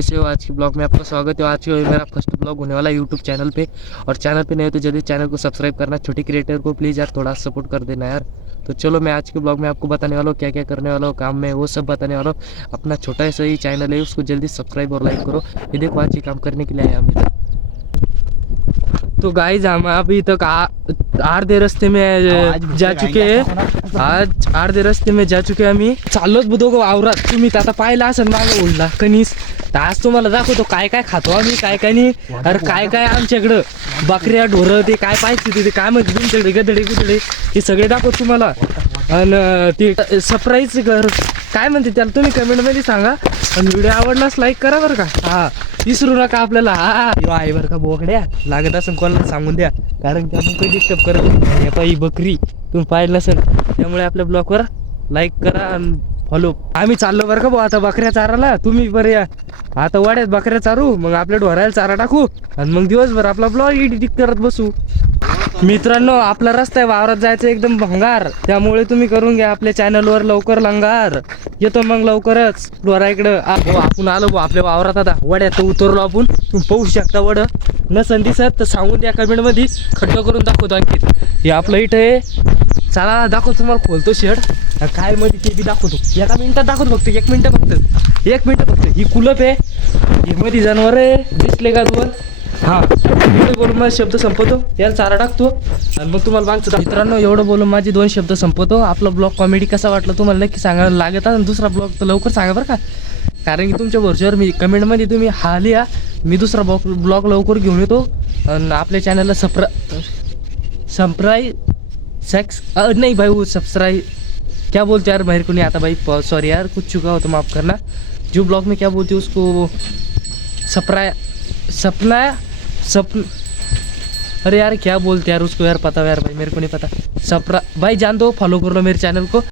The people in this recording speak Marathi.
कैसे हो? आज के ब्लॉग में आपका स्वागत है। आज के मेरा फर्स्ट ब्लॉग होने वाला है यूट्यूब चैनल पे। और चैनल पे नहीं हो तो जल्दी चैनल को सब्सक्राइब करना। छोटी क्रिएटर को प्लीज़ यार थोड़ा सपोर्ट कर देना यार। तो चलो मैं आज के ब्लॉग में आपको बताने वाला हूँ क्या क्या करने वाला हूँ काम में, वो सब बताने वाला हूँ। अपना छोटा सा ही चैनल है, उसको जल्दी सब्सक्राइब और लाइक करो। ये देखो आज ये काम करने के लिए आया हम। तो गाइज हम अभी तक अर्धे रस्ते में जा चुके हैं। आज अर्धे रस्ते में जा चुके आम्ही चाललोच बुधो वावरात। तुम्ही आता पाहिला असेल मागं उडला कणीस। तर आज तुम्हाला दाखवतो काय काय खातो आम्ही, काय काय नाही। अरे काय काय आमच्याकडं बकऱ्या ढोरं ते काय पाहिजे ते काय म्हणते तुमच्याकडे गदडे गुदडे ते सगळे दाखवतो तुम्हाला। आणि ते सरप्राईज काय म्हणते त्याला तुम्ही कमेंटमध्ये सांगा। आणि व्हिडिओ आवडलास लाईक करा बरं का। हा विसरू नका आपल्याला। हा यो आहे बरं का बोकड्या, लागत असेल कोणाला सांगून द्या, कारण की आपण काही डिस्टर्ब करत नाही। हे पाहिजे बकरी तुम्ही पाहिलं नसेल, त्यामुळे आपल्या ब्लॉगवर लाईक करा आणि फॉलो। आम्ही चाललो बरं का भाऊ आता बकऱ्या चारायला। तुम्ही बरं या आता वाड्यात बकऱ्या चारू, मग आपल्या ढोरायला चारा टाकू आणि मग दिवसभर आपला ब्लॉग एडिटिंग करत बसू। मित्रांनो आपला रस्ता आहे वावरात जायचं एकदम भंगार, त्यामुळे तुम्ही करून घ्या आपल्या चॅनलवर लवकर लंगार। येतो मग लवकरच ढोराइकडं। आपण आलो भाऊ आपल्या वावरात। आता वड्यात उतरलो आपण, तुम्ही पाहू शकता वड नसन दिसत तर सांगून द्या कमेंटमध्ये, खड्डा करून दाखवतो आणखी। हे आपलं इथं आहे, चला दाखवतो तुम्हाला, खोलतो शेड काय मध्ये ते बी दाखवतो। एका मिनिटात दाखवतो फक्त, 1 मिनिट फक्त, 1 मिनिट फक्त। ही कुलप आहे, ही मध्ये जनावर आहे दिसले का दोन। हा एवढं बोलून माझे शब्द संपवतो, याला चारा टाकतो आणि मग तुम्हाला मागचं। मित्रांनो एवढं बोलून माझे 2 शब्द संपवतो। आपला ब्लॉग कॉमेडी कसा वाटला तुम्हाला नक्की सांगायला लागत, आणि दुसरा ब्लॉग तर लवकर सांगा बरं का, कारण की तुमच्या भरोश्यावर मी कमेंटमध्ये तुम्ही हा लिहा, मी दुसरा ब्लॉग लवकर घेऊन येतो। आणि आपल्या चॅनलला नहीं भाई वो सब्सक्राइब क्या बोलते यार मेरे को नहीं आता भाई, सॉरी यार कुछ चुका हो तो माफ़ करना। जो ब्लॉग में क्या बोलते उसको सपना अरे यार क्या बोलते यार उसको यार, पता यार भाई मेरे को नहीं पता। भाई जान दो, फॉलो कर लो मेरे चैनल को।